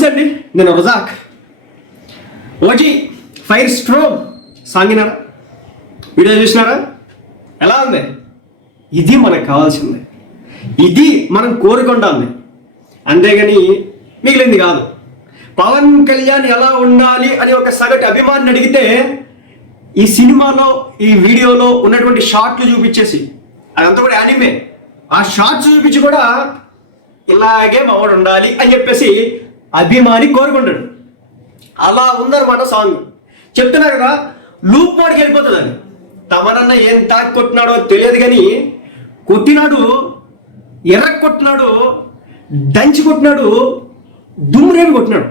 నమస్తే అండి, నేను Razak. OG fire storm song విన్నారా? వీడియో చూసినారా? ఎలా ఉంది? ఇది మనకు కావాల్సింది, ఇది మనం కోరుకుంటాంది, అంతేగాని మిగిలింది కాదు. పవన్ కళ్యాణ్ ఎలా ఉండాలి అని ఒక సగటు అభిమాని అడిగితే ఈ సినిమాలో ఈ వీడియోలో ఉన్నటువంటి షార్ట్లు చూపించేసి, అదంతా కూడా యానిమే, ఆ షార్ట్స్ చూపించి కూడా ఇలాగే మావాడు ఉండాలి అని చెప్పేసి అభిమాని కోరుకుంటాడు. అలా ఉందన్నమాట సాంగ్. చెప్తున్నా కదా, లూప్ మోడ్కి వెళ్ళిపోతుంది. అది తమనన్న ఏం తాకి కొట్టినాడో తెలియదు, కానీ కొట్టినాడు, ఎర్ర కొట్టినాడు, దంచి కొట్టినాడు, దుమ్మురేమి కొట్టినాడు.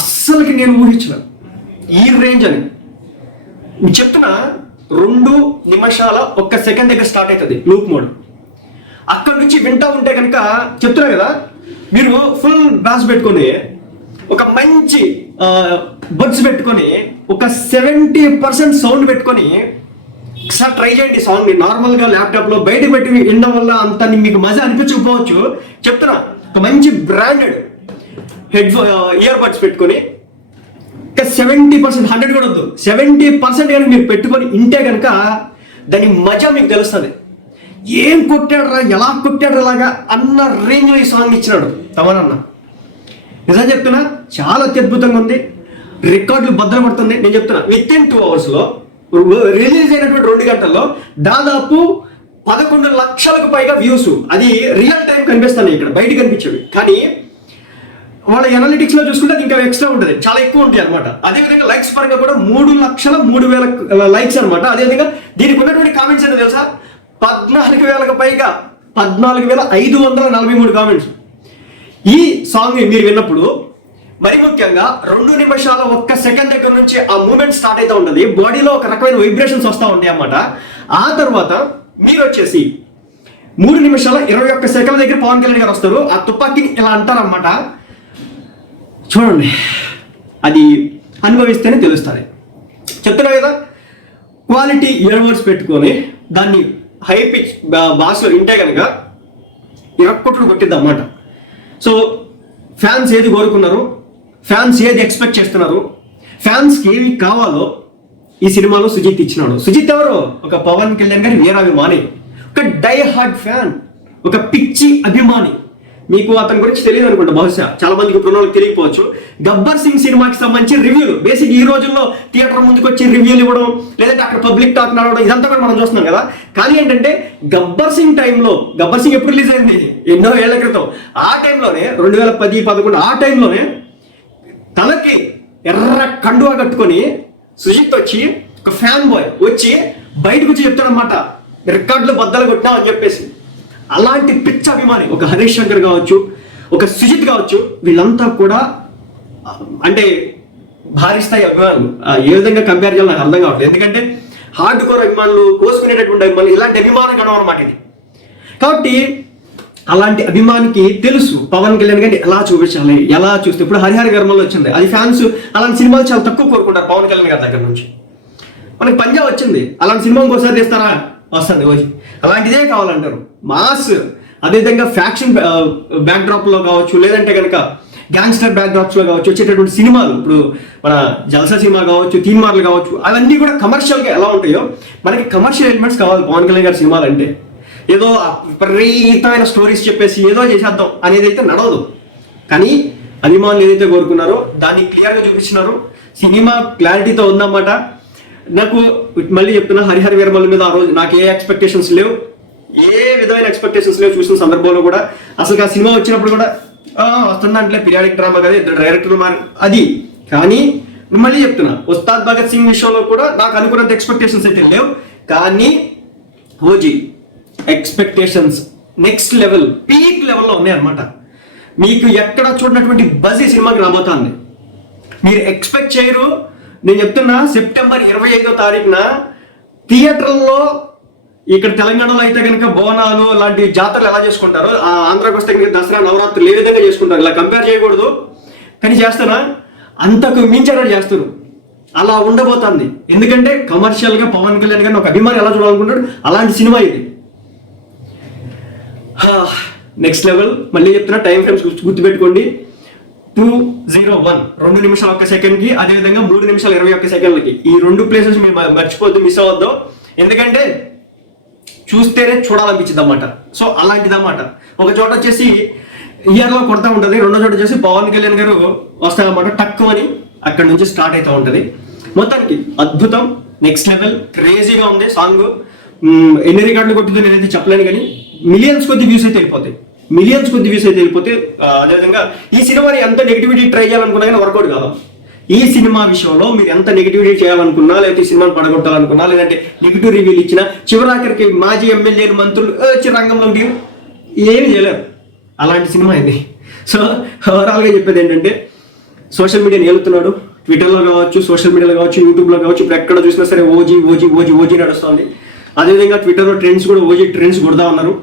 అస్సలకి నేను ఊహించిన ఈ రేంజ్ అని చెప్తున్నా. 2 నిమిషాల 1 సెకండ్ దగ్గర స్టార్ట్ అవుతుంది లూప్ మోడ్. అక్కడ నుంచి వింటా ఉంటే కనుక చెప్తున్నా కదా, మీరు ఫుల్ బాస్ పెట్టుకొని ఒక మంచి బడ్స్ పెట్టుకొని ఒక 70% సౌండ్ పెట్టుకొని ఒకసారి ట్రై చేయండి సాంగ్ని. నార్మల్గా ల్యాప్టాప్లో బయటకు పెట్టి వినడం వల్ల అంత మీకు మజా అనిపించకపోవచ్చు. చెప్తున్నా, ఒక మంచి బ్రాండెడ్ ఇయర్ బడ్స్ పెట్టుకొని ఒక 70%, 100 కూడా వద్దు, 70% కనుక మీరు పెట్టుకొని వింటే కనుక దాని మజా మీకు తెలుస్తుంది. ఏం కొట్టాడురా, ఎలా కొట్టాడు అలాగా అన్న రేంజ్లో ఈ సాంగ్ ఇచ్చినాడు తమనన్న. నిజం చెప్తున్నా, చాలా అత్యద్భుతంగా ఉంది. రికార్డులు భద్రపడుతుంది. నేను చెప్తున్నా, విత్ ఇన్ 2 అవర్స్లో రిలీజ్ అయినటువంటి 2 గంటల్లో దాదాపు 11 లక్షలకు పైగా వ్యూస్. అది రియల్ టైం కనిపిస్తాయి, ఇక్కడ బయట కనిపించేవి. కానీ వాళ్ళ ఎనాలిటిక్స్ లో చూసుకుంటే అది ఇంకా ఎక్స్ట్రా ఉంటుంది, చాలా ఎక్కువ ఉంటాయి అనమాట. అదేవిధంగా లైక్స్ పరంగా కూడా 3,03,000 లైక్స్ అనమాట. అదేవిధంగా దీనికి ఉన్నటువంటి కామెంట్స్ ఏంటో తెలుసా? 14,000కు పైగా, 14,543 కామెంట్స్. ఈ సాంగ్ మీరు విన్నప్పుడు మరి ముఖ్యంగా 2 నిమిషాల 1 సెకండ్ దగ్గర నుంచి ఆ మూమెంట్ స్టార్ట్ అవుతూ ఉంటుంది. బాడీలో ఒక రకమైన వైబ్రేషన్స్ వస్తూ ఉంటాయి అన్నమాట. ఆ తర్వాత మీరు వచ్చేసి 3 నిమిషాల 21 సెకండ్ల దగ్గర పవన్ కళ్యాణ్ గారు వస్తారు. ఆ తుపాకీని ఇలా అంటారన్నమాట. చూడండి, అది అనుభవిస్తేనే తెలుస్తుంది. చెప్తున్నా కదా, క్వాలిటీ ఇయర్ బడ్స్ పెట్టుకొని దాన్ని హై పిచ్ బాస్లో వింటే కనుక ఇరక్కొట్లు కొట్టిద్ది అన్నమాట. సో ఫ్యాన్స్ ఏది కోరుకున్నారు, ఫ్యాన్స్ ఏది ఎక్స్పెక్ట్ చేస్తున్నారు, ఫ్యాన్స్కి ఏవి కావాలో ఈ సినిమాలో సుజిత్ ఇచ్చినాడు. సుజిత్ ఎవరు? ఒక పవన్ కళ్యాణ్ గారి వీరాభిమాని, ఒక డై హార్డ్ ఫ్యాన్, ఒక పిచ్చి అభిమాని. మీకు అతని గురించి తెలియదు అనుకుంటా, బహుశా చాలా మందికి ఇప్పుడు తెలియకపోవచ్చు. గబ్బర్ సింగ్ సినిమాకి సంబంధించి రివ్యూలు, బేసిక్ ఈ రోజుల్లో థియేటర్ ముందుకు వచ్చి రివ్యూలు ఇవ్వడం, లేదంటే అక్కడ పబ్లిక్ టాక్ నడవడం, ఇదంతా కూడా మనం చూస్తున్నాం కదా. కానీ ఏంటంటే గబ్బర్ సింగ్ టైంలో, గబ్బర్ సింగ్ ఎప్పుడు రిలీజ్ అయింది? ఎన్నో ఏళ్ల క్రితం. ఆ టైంలోనే 2010, 2011 ఆ టైంలోనే తలకి ఎర్ర కండువా కట్టుకొని సుజిత్ వచ్చి, ఒక ఫ్యాన్ బాయ్ వచ్చి బయటకు వచ్చి చెప్తాడనమాట, రికార్డులు బద్దలు కొట్టినా అని చెప్పేసి. అలాంటి పిచ్చ అభిమాని ఒక హరీష్ శంకర్ కావచ్చు, ఒక సుజిత్ కావచ్చు, వీళ్ళంతా కూడా అంటే భారీ స్థాయి అభిమానులు. ఏ విధంగా కంపేర్ చేయాలి నాకు అర్థం కావట్లేదు. ఎందుకంటే హార్డ్ కోర్ అభిమానులు, కోసుకునేటటువంటి అభిమానులు, ఇలాంటి అభిమానం కనవన్నమాట ఇది. కాబట్టి అలాంటి అభిమానికి తెలుసు పవన్ కళ్యాణ్ గారిని ఎలా చూపించాలి, ఎలా చూస్తే. ఇప్పుడు హరిహర గర్మలో వచ్చింది, అది ఫ్యాన్స్ అలాంటి సినిమాలు చాలా తక్కువ కోరుకుంటారు పవన్ కళ్యాణ్ గారి దగ్గర నుంచి. మనకి పంజాబ్ వచ్చింది, అలాంటి సినిమా ఇంకోసారి తీస్తారా? వస్తుంది రోజు. అలాంటిదే కావాలంటారు, మాస్. అదేవిధంగా ఫ్యాక్షన్ బ్యాక్డ్రాప్లో కావచ్చు, లేదంటే కనుక గ్యాంగ్స్టర్ బ్యాక్డ్రాప్స్లో కావచ్చు వచ్చేటటువంటి సినిమాలు, ఇప్పుడు మన జల్సా సినిమా కావచ్చు, తీన్మార్లు కావచ్చు, అవన్నీ కూడా కమర్షియల్గా ఎలా ఉంటాయో మనకి కమర్షియల్ ఎలిమెంట్స్ కావాలి పవన్ కళ్యాణ్ గారి సినిమాలు అంటే. ఏదో విపరీతమైన స్టోరీస్ చెప్పేసి ఏదో చేసేద్దాం అనేది అయితే నడవదు. కానీ అభిమానులు ఏదైతే కోరుకున్నారో దాన్ని క్లియర్గా చూపించినారు. సినిమా క్లారిటీతో ఉందన్నమాట. నాకు మళ్ళీ చెప్తున్నా, హరిహర వీరమల్లి మీద ఆ రోజు నాకు ఏ ఎక్స్పెక్టేషన్స్ లేవు, ఏ విధమైన ఎక్స్పెక్టేషన్స్ లేవు. చూసిన సందర్భంలో కూడా అసలు ఆ సినిమా వచ్చినప్పుడు కూడా వస్తుందంటే పీరియాడిక్ డ్రామా కదా, 2 డైరెక్టర్లు మారి అది. కానీ మళ్ళీ చెప్తున్నా, ఉస్తాద్ భగత్ సింగ్ విషయంలో కూడా నాకు అనుకున్నంత ఎక్స్పెక్టేషన్స్ అయితే లేవు. కానీ OG expectations next level, peak లెవెల్లో ఉన్నాయన్నమాట. మీకు ఎక్కడ చూడనటువంటి బజ్ ఈ సినిమాకి రాబోతుంది. మీరు ఎక్స్పెక్ట్ చేయరు. నేను చెప్తున్నా, సెప్టెంబర్ 25వ తారీఖున థియేటర్లో, ఇక్కడ తెలంగాణలో అయితే కనుక బోనాలు లాంటి జాతరలు ఎలా చేసుకుంటారో, ఆంధ్రాకి వస్తే కనుక దసరా, నవరాత్రులు ఏ విధంగా చేసుకుంటారు, ఇలా కంపేర్ చేయకూడదు కానీ చేస్తానా, అంతకు మించారని చేస్తారు. అలా ఉండబోతుంది. ఎందుకంటే కమర్షియల్గా పవన్ కళ్యాణ్ గారిని ఒక అభిమాని ఎలా చూడాలనుకుంటాడు, అలాంటి సినిమా ఇది. Next level. మళ్ళీ చెప్తున్నా, టైం ఫ్రేమ్స్ గుర్తుపెట్టుకోండి. 2:01 2 నిమిషాల 1 సెకండ్కి, అదేవిధంగా 3 నిమిషాల 21 సెకండ్లకి. ఈ 2 ప్లేసెస్ మీరు మర్చిపోద్దు, మిస్ అవ్వద్దు. ఎందుకంటే చూస్తేనే చూడాలనిపించింది అన్నమాట. సో అలాంటిది అన్నమాట. ఒక చోట వచ్చేసి ఇయర్లో కొడతా ఉంటుంది, రెండో చోట వచ్చేసి పవన్ కళ్యాణ్ గారు వస్తారన్నమాట. టక్కు అని అక్కడ నుంచి స్టార్ట్ అవుతూ ఉంటుంది. మొత్తానికి అద్భుతం, నెక్స్ట్ లెవెల్, క్రేజీగా ఉంది సాంగ్. ఎన్ని రికార్డులు కొట్టిందో నేనైతే చెప్పలేను, కానీ మిలియన్స్ కొద్ది వ్యూస్ అయితే వెళ్ళిపోతాయి. అదేవిధంగా ఈ సినిమాని ఎంత నెగిటివిటీ ట్రై చేయాలనుకున్నా కానీ వర్కౌట్ కాదు. ఈ సినిమా విషయంలో మీరు ఎంత నెగిటివిటీ చేయాలనుకున్నా, లేకపోతే ఈ సినిమాని పడగొట్టాలనుకున్నా, లేదంటే నెగిటివ్ రివ్యూలు ఇచ్చినా, చివరాఖరికి మాజీ ఎమ్మెల్యేలు, మంత్రులు వచ్చి రంగంలోకి ఏమి చేయలేరు. అలాంటి సినిమా ఇది. సో ఓవరాల్గా చెప్పేది ఏంటంటే, సోషల్ మీడియాని ఏలుతున్నాడు. ట్విట్టర్లో కావచ్చు, సోషల్ మీడియాలో కావచ్చు, యూట్యూబ్లో కావచ్చు, ఇప్పుడు ఎక్కడ చూసినా సరే ఓజీ నడుస్తుంది. అదేవిధంగా ట్విట్టర్లో ట్రెండ్స్ కూడా ఓజీ ట్రెండ్స్ కొడతా ఉన్నారు.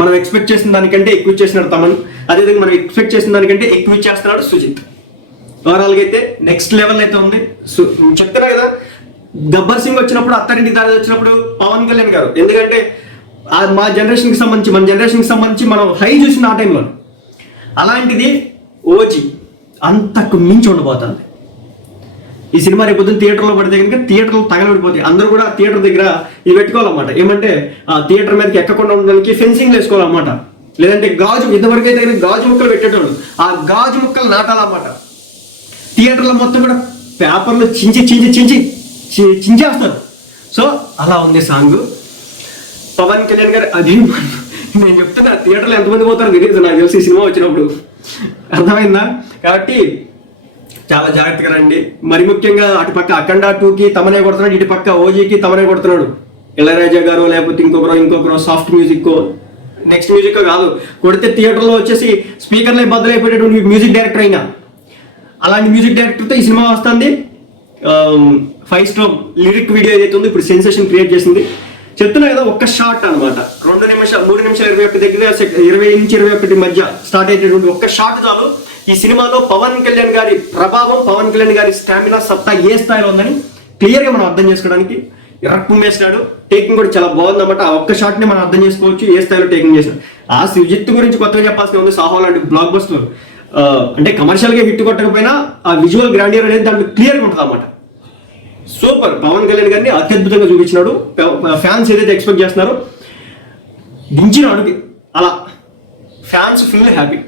మనం ఎక్స్పెక్ట్ చేసిన దానికంటే ఎక్కువ చేస్తున్నాడు తమన్. అదేవిధంగా మనం ఎక్స్పెక్ట్ చేసిన దానికంటే ఎక్కువ చేస్తున్నాడు సుజిత్. ఓవరాల్గా అయితే నెక్స్ట్ లెవెల్ అయితే ఉంది. చెప్తున్నా కదా, గబ్బర్ సింగ్ వచ్చినప్పుడు, అత్తారింటి దారి వచ్చినప్పుడు పవన్ కళ్యాణ్ గారు, ఎందుకంటే మన జనరేషన్కి సంబంధించి మనం హై చూసిన ఆ టైంలో. అలాంటిది ఓజీ అంతకు మించి ఉండబోతుంది. ఈ సినిమా రేపు పొద్దున్న థియేటర్లో పడితే కనుక థియేటర్లు తగలబడిపోతాయి. అందరూ కూడా థియేటర్ దగ్గర ఇవి పెట్టుకోవాలన్నమాట. ఏమంటే ఆ థియేటర్ మీదకి ఎక్కకుండా ఉండడానికి ఫెన్సింగ్ వేసుకోవాలన్నమాట. లేదంటే గాజు, ఇంతవరకు అయితే గాజు ముక్కలు పెట్టేటోడు, ఆ గాజు ముక్కలు నాటాలన్నమాట. థియేటర్లో మొత్తం కూడా పేపర్లు చించేస్తారు. సో అలా ఉంది సాంగ్. పవన్ కళ్యాణ్ గారు అది నేను చెప్తున్నా, థియేటర్లో ఎంతమంది పోతారో తెలియదు నాకు తెలిసి ఈ సినిమా వచ్చినప్పుడు. అర్థమైందా? కాబట్టి చాలా జాగ్రత్తగా రండి. మరి ముఖ్యంగా అటు పక్క అఖండ 2కి తమనే కొడుతున్నాడు, ఇటు పక్క ఓజీకి తమనే కొడుతున్నాడు. ఇళయరాజా గారు లేకపోతే ఇంకొకరు సాఫ్ట్ మ్యూజిక్, నెక్స్ట్ మ్యూజిక్ కాదు కొడితే థియేటర్లో వచ్చేసి స్పీకర్లో బదులైపోయేటువంటి మ్యూజిక్ డైరెక్టర్ అయినా, అలాంటి మ్యూజిక్ డైరెక్టర్తో ఈ సినిమా వస్తుంది. 5 స్టార్ లిరిక్ వీడియో ఏదైతే ఉందో ఇప్పుడు సెన్సేషన్ క్రియేట్ చేసింది. చెప్తున్నా కదా, ఒక్క షాట్ అనమాట. 3 నిమిషాలు 21 దగ్గర 20 నుంచి 21 మధ్య స్టార్ట్ అయ్యేటువంటి ఒక్క షాట్ చాలు ఈ సినిమాలో పవన్ కళ్యాణ్ గారి ప్రభావం, పవన్ కళ్యాణ్ గారి స్టామినా, సత్తా ఏ స్థాయిలో ఉందని క్లియర్గా మనం అర్థం చేసుకోవడానికి రక్కుమేసినాడు. టేకింగ్ కూడా చాలా బాగుందన్నమాట. ఆ ఒక్క షాట్ ని మనం అర్థం చేసుకోవచ్చు ఏ స్థాయిలో టేకింగ్ చేసినాడు. ఆ సుజిత్ గురించి కొత్తగా చెప్పాల్సిన ఉంది. సాహో లాంటి బ్లాక్ బస్టర్ అంటే కమర్షియల్ గా హిట్ కొట్టకపోయినా ఆ విజువల్ గ్రాండియర్ అనేది దాంట్లో క్లియర్గా ఉంటుంది అన్నమాట. సూపర్. పవన్ కళ్యాణ్ గారిని అత్యద్భుతంగా చూపించినాడు. ఫ్యాన్స్ ఏదైతే ఎక్స్పెక్ట్ చేస్తున్నారో దించినాడు, అలా ఫ్యాన్స్ ఫుల్ హ్యాపీ.